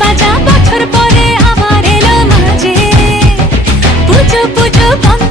বাজা বছর পরে আবার এলো মাঝে। পুজো পুজো বন্ধ